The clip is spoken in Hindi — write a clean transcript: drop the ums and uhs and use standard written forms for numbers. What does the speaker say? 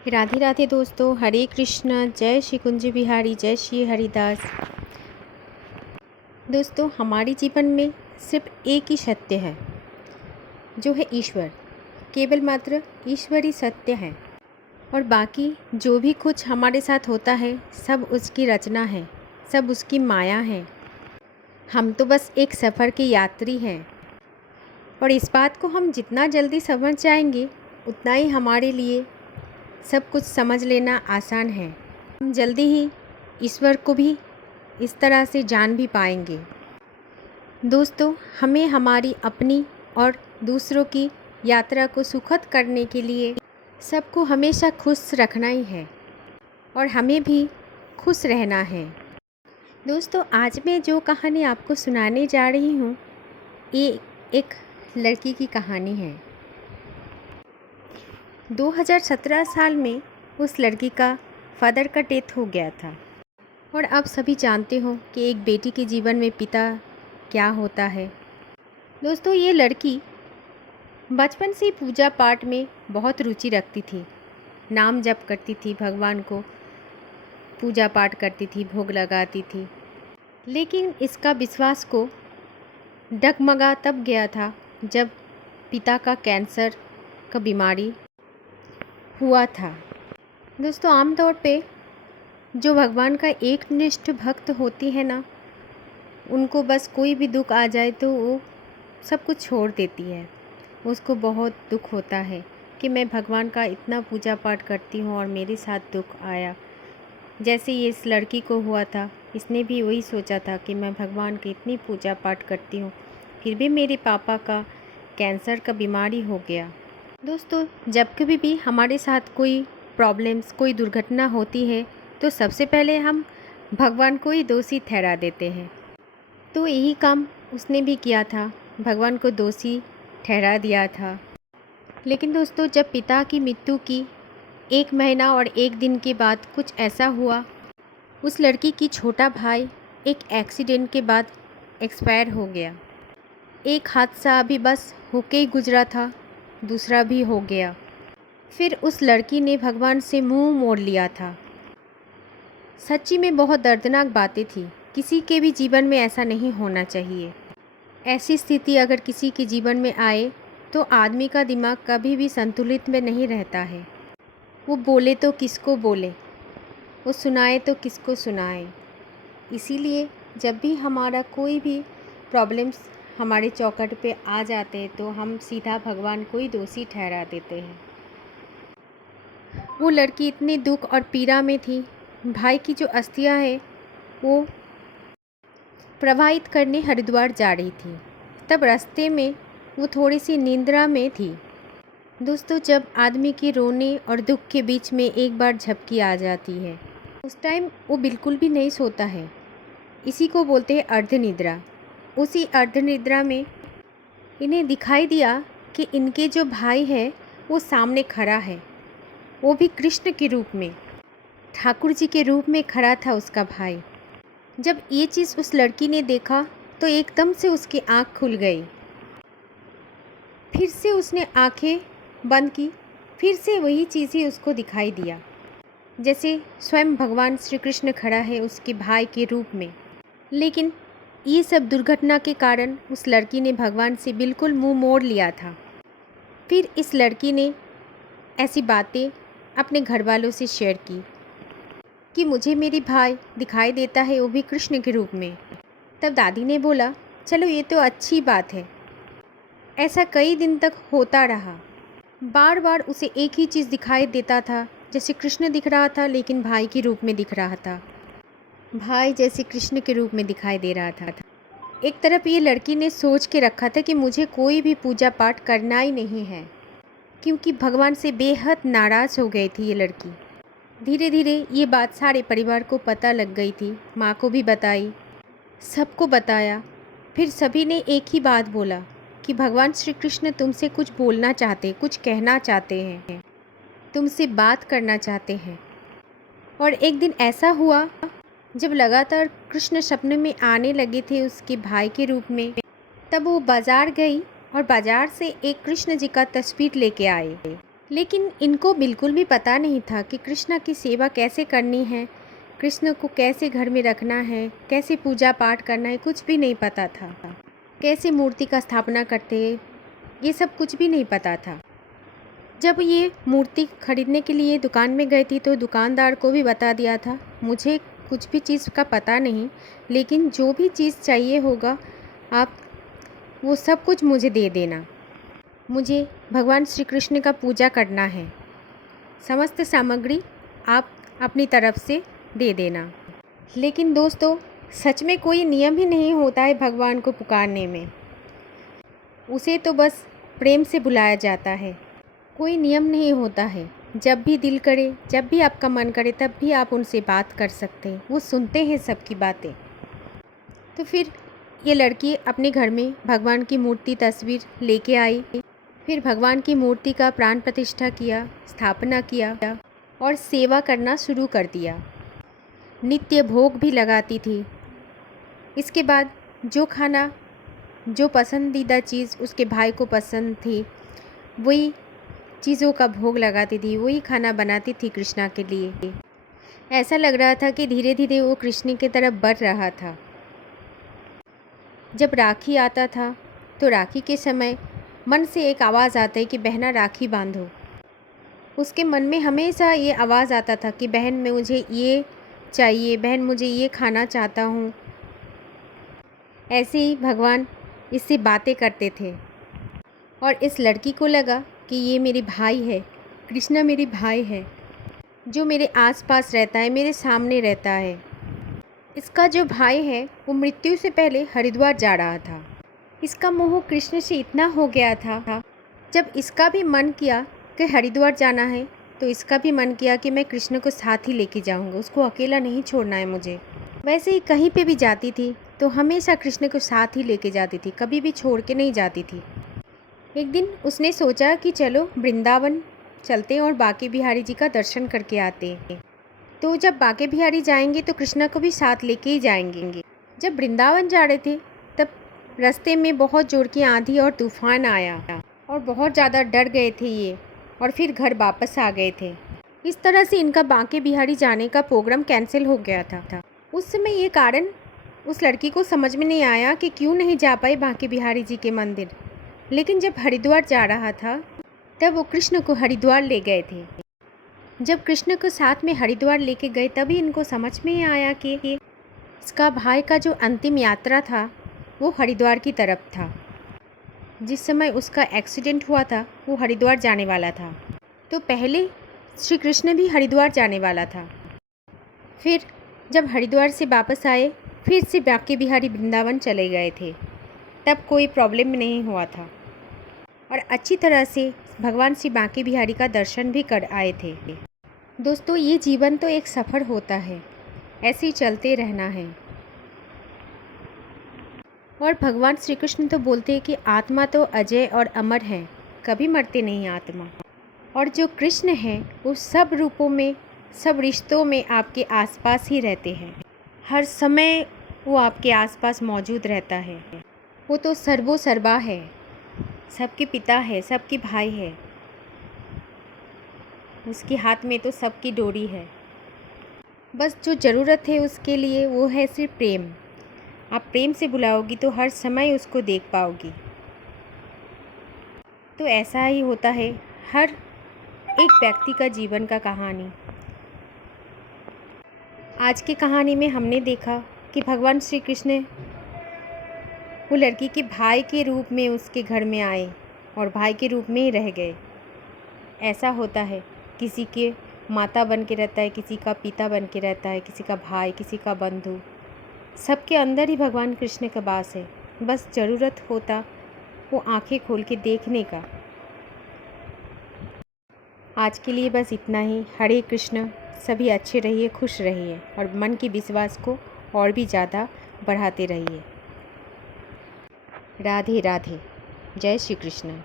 राधे राधे दोस्तों, हरे कृष्ण। जय श्री कुंज बिहारी, जय श्री हरिदास। दोस्तों, हमारे जीवन में सिर्फ एक ही सत्य है, जो है ईश्वर। केवल मात्र ईश्वर ही सत्य है, और बाकी जो भी कुछ हमारे साथ होता है सब उसकी रचना है, सब उसकी माया है। हम तो बस एक सफ़र के यात्री हैं, और इस बात को हम जितना जल्दी समझ जाएंगे उतना ही हमारे लिए सब कुछ समझ लेना आसान है। हम जल्दी ही ईश्वर को भी इस तरह से जान भी पाएंगे। दोस्तों, हमें हमारी अपनी और दूसरों की यात्रा को सुखद करने के लिए सबको हमेशा खुश रखना ही है, और हमें भी खुश रहना है। दोस्तों, आज मैं जो कहानी आपको सुनाने जा रही हूँ, ये एक लड़की की कहानी है। 2017 साल में उस लड़की का फादर का डेथ हो गया था, और आप सभी जानते हो कि एक बेटी के जीवन में पिता क्या होता है। दोस्तों, ये लड़की बचपन से पूजा पाठ में बहुत रुचि रखती थी, नाम जप करती थी, भगवान को पूजा पाठ करती थी, भोग लगाती थी। लेकिन इसका विश्वास को डगमगा तब गया था जब पिता का कैंसर का बीमारी हुआ था। दोस्तों, आमतौर पे जो भगवान का एकनिष्ठ भक्त होती है ना, उनको बस कोई भी दुख आ जाए तो वो सब कुछ छोड़ देती है। उसको बहुत दुख होता है कि मैं भगवान का इतना पूजा पाठ करती हूँ और मेरे साथ दुख आया। जैसे ये इस लड़की को हुआ था, इसने भी वही सोचा था कि मैं भगवान की इतनी पूजा पाठ करती हूँ, फिर भी मेरे पापा का कैंसर का बीमारी हो गया। दोस्तों, जब कभी भी हमारे साथ कोई प्रॉब्लम्स, कोई दुर्घटना होती है तो सबसे पहले हम भगवान को ही दोषी ठहरा देते हैं। तो यही काम उसने भी किया था, भगवान को दोषी ठहरा दिया था। लेकिन दोस्तों, जब पिता की मृत्यु की 1 महीना और 1 दिन के बाद कुछ ऐसा हुआ, उस लड़की की छोटा भाई एक एक्सीडेंट के बाद एक्सपायर हो गया। एक हादसा अभी बस होके ही गुजरा था, दूसरा भी हो गया। फिर उस लड़की ने भगवान से मुंह मोड़ लिया था। सच्ची में बहुत दर्दनाक बातें थी। किसी के भी जीवन में ऐसा नहीं होना चाहिए। ऐसी स्थिति अगर किसी के जीवन में आए तो आदमी का दिमाग कभी भी संतुलित में नहीं रहता है। वो बोले तो किसको बोले, वो सुनाए तो किसको सुनाए। इसीलिए जब भी हमारा कोई भी प्रॉब्लम्स हमारे चौखट पे आ जाते हैं तो हम सीधा भगवान को ही दोषी ठहरा देते हैं। वो लड़की इतनी दुख और पीड़ा में थी। भाई की जो अस्थियां है वो प्रवाहित करने हरिद्वार जा रही थी। तब रास्ते में वो थोड़ी सी निंद्रा में थी। दोस्तों, जब आदमी के रोने और दुख के बीच में एक बार झपकी आ जाती है, उस टाइम वो बिल्कुल भी नहीं सोता है। इसी को बोलते हैं अर्धनिद्रा। उसी अर्धनिद्रा में इन्हें दिखाई दिया कि इनके जो भाई है वो सामने खड़ा है, वो भी कृष्ण के रूप में, ठाकुर जी के रूप में खड़ा था उसका भाई। जब ये चीज़ उस लड़की ने देखा तो एकदम से उसकी आँख खुल गई। फिर से उसने आँखें बंद की, फिर से वही चीज़ ही उसको दिखाई दिया, जैसे स्वयं भगवान श्री कृष्ण खड़ा है उसके भाई के रूप में। लेकिन ये सब दुर्घटना के कारण उस लड़की ने भगवान से बिल्कुल मुंह मोड़ लिया था। फिर इस लड़की ने ऐसी बातें अपने घर वालों से शेयर की कि मुझे मेरी भाई दिखाई देता है, वो भी कृष्ण के रूप में। तब दादी ने बोला, चलो ये तो अच्छी बात है। ऐसा कई दिन तक होता रहा। बार बार उसे एक ही चीज़ दिखाई देता था, जैसे कृष्ण दिख रहा था लेकिन भाई के रूप में दिख रहा था, भाई जैसे कृष्ण के रूप में दिखाई दे रहा था। एक तरफ ये लड़की ने सोच के रखा था कि मुझे कोई भी पूजा पाठ करना ही नहीं है, क्योंकि भगवान से बेहद नाराज़ हो गई थी ये लड़की। धीरे धीरे ये बात सारे परिवार को पता लग गई थी। माँ को भी बताई, सबको बताया। फिर सभी ने एक ही बात बोला कि भगवान श्री कृष्ण तुमसे कुछ बोलना चाहते, कुछ कहना चाहते हैं, तुमसे बात करना चाहते हैं। और एक दिन ऐसा हुआ जब लगातार कृष्ण सपने में आने लगे थे उसके भाई के रूप में। तब वो बाज़ार गई और बाज़ार से एक कृष्ण जी का तस्वीर लेके आए। लेकिन इनको बिल्कुल भी पता नहीं था कि कृष्ण की सेवा कैसे करनी है, कृष्ण को कैसे घर में रखना है, कैसे पूजा पाठ करना है, कुछ भी नहीं पता था। कैसे मूर्ति का स्थापना करते, ये सब कुछ भी नहीं पता था। जब ये मूर्ति खरीदने के लिए दुकान में गई थी तो दुकानदार को भी बता दिया था, मुझे कुछ भी चीज़ का पता नहीं, लेकिन जो भी चीज़ चाहिए होगा आप वो सब कुछ मुझे दे देना। मुझे भगवान श्री कृष्ण का पूजा करना है, समस्त सामग्री आप अपनी तरफ से दे देना। लेकिन दोस्तों, सच में कोई नियम ही नहीं होता है भगवान को पुकारने में, उसे तो बस प्रेम से बुलाया जाता है। कोई नियम नहीं होता है, जब भी दिल करे, जब भी आपका मन करे तब भी आप उनसे बात कर सकते हैं, वो सुनते हैं सबकी बातें। तो फिर ये लड़की अपने घर में भगवान की मूर्ति तस्वीर लेके आई, फिर भगवान की मूर्ति का प्राण प्रतिष्ठा किया, स्थापना किया और सेवा करना शुरू कर दिया। नित्य भोग भी लगाती थी। इसके बाद जो खाना, जो पसंदीदा चीज़ उसके भाई को पसंद थी, वही चीज़ों का भोग लगाती थी, वही खाना बनाती थी कृष्णा के लिए। ऐसा लग रहा था कि धीरे धीरे वो कृष्ण की तरफ बढ़ रहा था। जब राखी आता था तो राखी के समय मन से एक आवाज़ आता है कि बहना राखी बांधो। उसके मन में हमेशा ये आवाज़ आता था कि बहन में मुझे ये चाहिए, बहन मुझे ये खाना चाहता हूँ। ऐसे ही भगवान इससे बातें करते थे और इस लड़की को लगा कि ये मेरे भाई है, कृष्णा मेरे भाई है, जो मेरे आसपास रहता है, मेरे सामने रहता है। इसका जो भाई है वो मृत्यु से पहले हरिद्वार जा रहा था। इसका मोह कृष्ण से इतना हो गया था, जब इसका भी मन किया कि हरिद्वार जाना है तो इसका भी मन किया कि मैं कृष्ण को साथ ही लेके जाऊंगा, उसको अकेला नहीं छोड़ना है मुझे। वैसे ही कहीं पे भी जाती थी तो हमेशा कृष्ण को साथ ही लेके जाती थी, कभी भी छोड़ के नहीं जाती थी। एक दिन उसने सोचा कि चलो वृंदावन चलते हैं और बांके बिहारी जी का दर्शन करके आते हैं। तो जब बांके बिहारी जाएंगे तो कृष्णा को भी साथ लेके ही जाएंगे। जब वृंदावन जा रहे थे तब रास्ते में बहुत जोर की आंधी और तूफान आया और बहुत ज़्यादा डर गए थे ये, और फिर घर वापस आ गए थे। इस तरह से इनका बांके बिहारी जाने का प्रोग्राम कैंसिल हो गया था। उस समय ये कारण उस लड़की को समझ में नहीं आया कि क्यों नहीं जा पाए बांके बिहारी जी के मंदिर। लेकिन जब हरिद्वार जा रहा था तब वो कृष्ण को हरिद्वार ले गए थे। जब कृष्ण को साथ में हरिद्वार लेके गए तभी इनको समझ में आया कि इसका भाई का जो अंतिम यात्रा था वो हरिद्वार की तरफ था। जिस समय उसका एक्सीडेंट हुआ था वो हरिद्वार जाने वाला था, तो पहले श्री कृष्ण भी हरिद्वार जाने वाला था। फिर जब हरिद्वार से वापस आए फिर से बांके बिहारी वृंदावन चले गए थे, तब कोई प्रॉब्लम नहीं हुआ था और अच्छी तरह से भगवान श्री बांके बिहारी का दर्शन भी कर आए थे। दोस्तों, ये जीवन तो एक सफ़र होता है, ऐसे ही चलते रहना है। और भगवान श्री कृष्ण तो बोलते हैं कि आत्मा तो अजय और अमर है, कभी मरते नहीं आत्मा। और जो कृष्ण है वो सब रूपों में, सब रिश्तों में आपके आसपास ही रहते हैं। हर समय वो आपके आसपास मौजूद रहता है। वो तो सर्वो सर्वा है, सबके पिता है, सबके भाई है, उसके हाथ में तो सबकी डोरी है। बस जो ज़रूरत है उसके लिए वो है सिर्फ प्रेम। आप प्रेम से बुलाओगी तो हर समय उसको देख पाओगी। तो ऐसा ही होता है हर एक व्यक्ति का जीवन का कहानी। आज की कहानी में हमने देखा कि भगवान श्री कृष्ण वो लड़की के भाई के रूप में उसके घर में आए और भाई के रूप में ही रह गए। ऐसा होता है, किसी के माता बन के रहता है, किसी का पिता बन के रहता है, किसी का भाई, किसी का बंधु। सबके अंदर ही भगवान कृष्ण का वास है, बस ज़रूरत होता वो आंखें खोल के देखने का। आज के लिए बस इतना ही। हरे कृष्ण। सभी अच्छे रहिए, खुश रहिए और मन के विश्वास को और भी ज़्यादा बढ़ाते रहिए। राधे राधे। जय श्री कृष्ण।